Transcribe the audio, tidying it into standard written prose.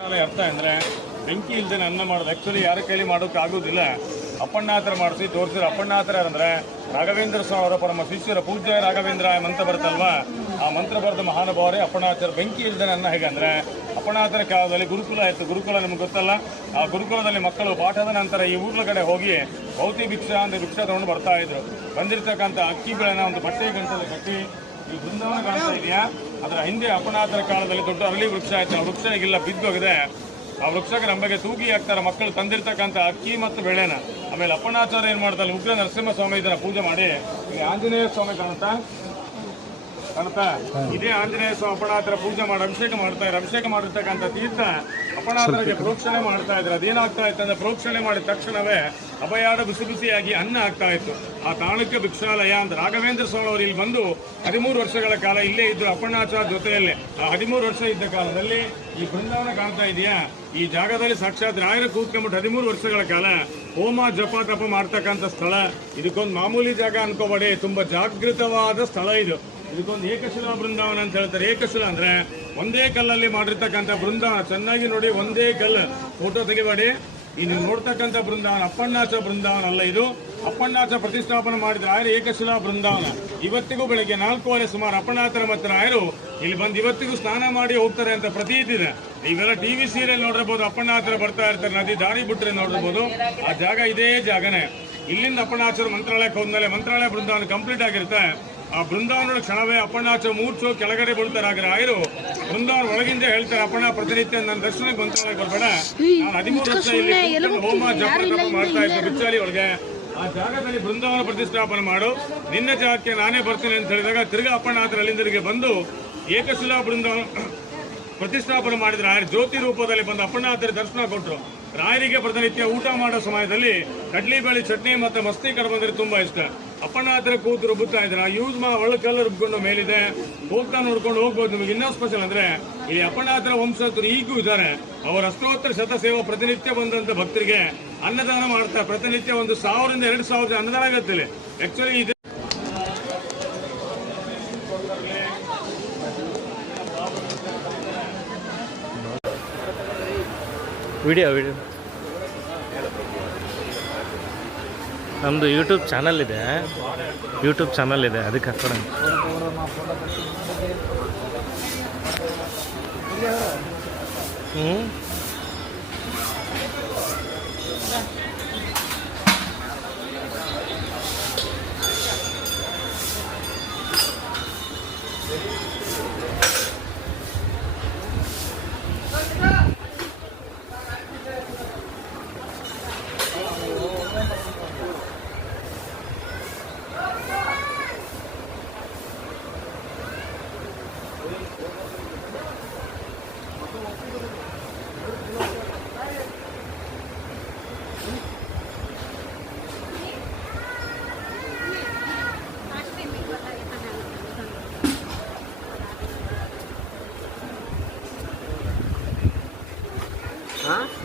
ಅರ್ಥ ಅಂದರೆ ಬೆಂಕಿ ಇಲ್ದೇನೆ ಅನ್ನ ಮಾಡೋದು ಆ್ಯಕ್ಚುಲಿ ಯಾರ ಕೈಲಿ ಮಾಡೋಕೆ ಆಗೋದಿಲ್ಲ. ಅಪ್ಪಣ್ಣಾತರ ಮಾಡಿಸಿ ತೋರಿಸಿದ್ರು. ಅಪ್ಪಣ್ಣಾತರ ಅಂದರೆ ರಾಘವೇಂದ್ರ ಸ್ವಾಮಿ ಅವರ ಪರಮ ಶಿಷ್ಯರ ಪೂಜ್ಯ ರಾಘವೇಂದ್ರ ಮಂತ್ರ ಬರುತ್ತಲ್ವಾ, ಆ ಮಂತ್ರ ಬರೆದ ಮಹಾನುಭಾವರೇ ಅಪ್ಪಣ್ಣಾಚಾರ್ಯ. ಬೆಂಕಿ ಇಲ್ದೇನೆ ಅನ್ನ ಹೇಗಂದರೆ ಅಪ್ಪಣ್ಣಾತರ ಕಾಲದಲ್ಲಿ ಗುರುಕುಲ ಇತ್ತು. ಗುರುಕುಲ ನಿಮ್ಗೆ ಗೊತ್ತಲ್ಲ, ಆ ಗುರುಕುಲದಲ್ಲಿ ಮಕ್ಕಳು ಪಾಠದ ನಂತರ ಈ ಊರ್ಲ ಕಡೆ ಹೋಗಿ ಭೌತಿ ಭಿಕ್ಷಾ ಅಂದರೆ ಭಿಕ್ಷಾ ತಗೊಂಡು ಬರ್ತಾ ಇದ್ರು. ಬಂದಿರತಕ್ಕಂಥ ಅಕ್ಕಿ ಬೆಳೆನ ಒಂದು ಬಟ್ಟೆ ಗಂಟಲ್ಲಿ ಕಟ್ಟಿ ಈ ಬೃಂದಾವನ ಕಾಣ್ತಾ ಇದೆಯಾ, ಅದರ ಹಿಂದೆ ಅಪ್ಪಣ್ಣಾತರ ಕಾಲದಲ್ಲಿ ದೊಡ್ಡ ಅರಳಿ ವೃಕ್ಷ ಆಯ್ತು. ಆ ವೃಕ್ಷ ಈಗಿಲ್ಲ, ಬಿದ್ದೋಗಿದೆ. ಆ ವೃಕ್ಷಕ್ಕೆ ನಮಗೆ ತೂಗಿ ಹಾಕ್ತಾರೆ ಮಕ್ಕಳು ತಂದಿರ್ತಕ್ಕಂಥ ಅಕ್ಕಿ ಮತ್ತು ಬೆಳೆನ. ಆಮೇಲೆ ಅಪ್ಪಣ್ಣಾಚಾರ್ಯ ಏನು ಮಾಡ್ತಾರೆ, ಉಗ್ರ ನರಸಿಂಹಸ್ವಾಮಿ ಇದನ್ನ ಪೂಜೆ ಮಾಡಿ, ಈಗ ಆಂಜನೇಯ ಸ್ವಾಮಿ ಕಾಣುತ್ತಾ ಇದೇ ಆಂಜನೇಯ ಸ್ವಾಮಿ ಅಪ್ಪಣ್ಣಾತರ ಪೂಜೆ ಮಾಡಿ ಅಭಿಷೇಕ ಮಾಡ್ತಾ ಇದ್ದಾರೆ. ಅಭಿಷೇಕ ಮಾಡಿರ್ತಕ್ಕಂಥ ತೀರ್ಥ ಅಪ್ಪಣ್ಣಾತರಿಗೆ ಪ್ರೋಕ್ಷಣೆ ಮಾಡ್ತಾ ಇದ್ರು. ಅದೇನಾಗ್ತಾ ಇತ್ತು ಅಂದ್ರೆ ಪ್ರೋಕ್ಷಣೆ ಮಾಡಿದ ತಕ್ಷಣವೇ ಅಭಯಾಡ ಬಿಸಿ ಬಿಸಿಯಾಗಿ ಅನ್ನ ಆಗ್ತಾ ಇತ್ತು. ಆ ತಾಣುಕ್ಯ ಭಿಕ್ಷಾಲಯ ಅಂತ ರಾಘವೇಂದ್ರ ಸ್ವಾಮಿ ಅವರು ಇಲ್ಲಿ ಬಂದು 13 ವರ್ಷಗಳ ಕಾಲ ಇಲ್ಲೇ ಇದ್ರು ಅಪ್ಪಣ್ಣಾಚಾರ್ಯ ಜೊತೆಯಲ್ಲೇ. ಆ 13 ವರ್ಷ ಇದ್ದ ಕಾಲದಲ್ಲಿ ಈ ಬೃಂದಾವನ ಕಾಣ್ತಾ ಇದೆಯಾ, ಈ ಜಾಗದಲ್ಲಿ ಸಾಕ್ಷಾತ್ ರಾಯರ ಕೂತ್ಕೊಂಡ್ಬಿಟ್ಟು 13 ವರ್ಷಗಳ ಕಾಲ ಹೋಮ ಜಪ ತಪ ಮಾಡ್ತಕ್ಕಂಥ ಸ್ಥಳ. ಇದಕ್ಕೊಂದು ಮಾಮೂಲಿ ಜಾಗ ಅನ್ಕೋಬೇಡಿ, ತುಂಬಾ ಜಾಗೃತವಾದ ಸ್ಥಳ ಇದು. ಇದಕ್ಕೊಂದು ಏಕಶಿಲಾ ಬೃಂದಾವನ ಅಂತ ಹೇಳ್ತಾರೆ. ಏಕಶಿಲಾ ಅಂದ್ರೆ ಒಂದೇ ಕಲ್ಲಲ್ಲಿ ಮಾಡಿರ್ತಕ್ಕಂಥ ಬೃಂದಾವನ. ಚೆನ್ನಾಗಿ ನೋಡಿ, ಒಂದೇ ಕಲ್ಲು, ಫೋಟೋ ತೆಗಿಬೇಡಿ. ಈ ನೀವು ನೋಡ್ತಕ್ಕಂಥ ಬೃಂದಾವನ ಅಪ್ಪಣ್ಣಾಚ ಬೃಂದಾವನ ಅಲ್ಲ, ಇದು ಅಪ್ಪಣ್ಣಾಚ ಪ್ರತಿಷ್ಠಾಪನೆ ಮಾಡಿದ ರಾಯರು ಏಕಶಿಲಾ ಬೃಂದಾವನ. ಇವತ್ತಿಗೂ ಬೆಳಗ್ಗೆ 4:15 ಸುಮಾರು ಅಪ್ಪಣ್ಣಾತರ ಮತ್ತು ರಾಯರು ಇಲ್ಲಿ ಬಂದು ಇವತ್ತಿಗೂ ಸ್ನಾನ ಮಾಡಿ ಹೋಗ್ತಾರೆ ಅಂತ ಪ್ರತೀತಿ ಇದೆ. ನೀವೆಲ್ಲ ಟಿವಿ ಸೀರಿಯಲ್ ನೋಡಿರ್ಬೋದು, ಅಪ್ಪಣ್ಣಾತರ ಬರ್ತಾ ಇರ್ತಾರೆ, ನದಿ ದಾರಿ ಬಿಟ್ಟರೆ ನೋಡಿರ್ಬೋದು. ಆ ಜಾಗ ಇದೇ ಜಾಗನೇ. ಇಲ್ಲಿಂದ ಅಪ್ಪಣ್ಣಾಚಾರ ಮಂತ್ರಾಲಯಕ್ಕೆ ಹೋದ್ಮೇಲೆ ಮಂತ್ರಾಲಯ ಬೃಂದಾವನ ಕಂಪ್ಲೀಟ್ ಆಗಿರುತ್ತೆ. ಆ ಬೃಂದಾವನದ ಕ್ಷಣವೇ ಅಪ್ಪಣ್ಣಾಚಾರ್ಯ ಮೂರ್ಛು ಕೆಳಗಡೆ ಬೀಳ್ತಾರೆ. ಆಗ ರಾಯರು ಬೃಂದಾವನ ಒಳಗಿಂದ ಹೇಳ್ತಾರೆ, ಅಪ್ಪಣ್ಣ ಪ್ರತಿನಿತ್ಯ ನನ್ನ ದರ್ಶನಕ್ಕೆ ಮಂತ್ರಾಲಯಕ್ಕೆ ಬರಬೇಡ, ನಾನು 13 ವರ್ಷ ಇಲ್ಲಿ ಹೋಮ ಜಪ ತಪ ಮಾಡ್ತಾ ಇದ್ದೆ ಬಿಚ್ಚಾಲಿ ಒಳಗೆ. ಆ ಜಾಗದಲ್ಲಿ ಬೃಂದಾವನ ಪ್ರತಿಷ್ಠಾಪನೆ ಮಾಡು, ನಿನ್ನ ಜಾಗಕ್ಕೆ ನಾನೇ ಬರ್ತೀನಿ ಅಂತ ಹೇಳಿದಾಗ ತಿರ್ಗಾ ಅಪ್ಪಣ್ಣಾಚಾರ್ಯ ಅಲ್ಲಿಂದರಿಗೆ ಬಂದು ಏಕಶಿಲಾ ಬೃಂದಾವನ ಪ್ರತಿಷ್ಠಾಪನೆ ಮಾಡಿದ್ರೆ ರಾಯರು ಜ್ಯೋತಿ ರೂಪದಲ್ಲಿ ಬಂದು ಅಪ್ಪಣ್ಣಾಚಾರ್ಯ ದರ್ಶನ ಕೊಟ್ಟರು. ರಾಯರಿಗೆ ಪ್ರತಿನಿತ್ಯ ಊಟ ಮಾಡೋ ಸಮಯದಲ್ಲಿ ಕಡ್ಲಿ ಬೇಳೆ ಚಟ್ನಿ ಮತ್ತು ಮಸ್ತಿ ಕಡೆ ಬಂದರೆ ತುಂಬಾ ಇಷ್ಟ. ಅಪ್ಪಣ್ಣಾತರ ಕೂತು ರುಬ್ಬುತ್ತಾ ಇದ್ರ ಯೂಸ್ ಒಳ್ಳೆ ಕಲ್ಲು ರುಬ್ಕೊಂಡು ಮೇಲಿದೆ, ಹೋಗ್ತಾ ನೋಡ್ಕೊಂಡು ಹೋಗ್ಬೋದು. ನಿಮಗೆ ಇನ್ನೂ ಸ್ಪೆಷಲ್ ಅಂದ್ರೆ ಈ ಅಪ್ಪಣ್ಣಾತರ ವಂಶಸ್ಥರು ಈಗೂ ಇದ್ದಾರೆ. ಅವರ ಅಷ್ಟೋತ್ತರ ಶತಸೇವಾ ಪ್ರತಿನಿತ್ಯ ಬಂದಂತ ಭಕ್ತರಿಗೆ ಅನ್ನದಾನ ಮಾಡ್ತಾರೆ. ಪ್ರತಿನಿತ್ಯ 1000 ರಿಂದ 2000 ಅನ್ನದಾನ ಆಗತ್ತಿಲ್ಲ. ಆಕ್ಚುಲಿ ಇದು ವಿಡಿಯೋ ನಮ್ಮದು ಯೂಟ್ಯೂಬ್ ಚಾನಲ್ ಇದೆ, ಅದಕ್ಕೆ ಹಾಕೋಣ. Hah?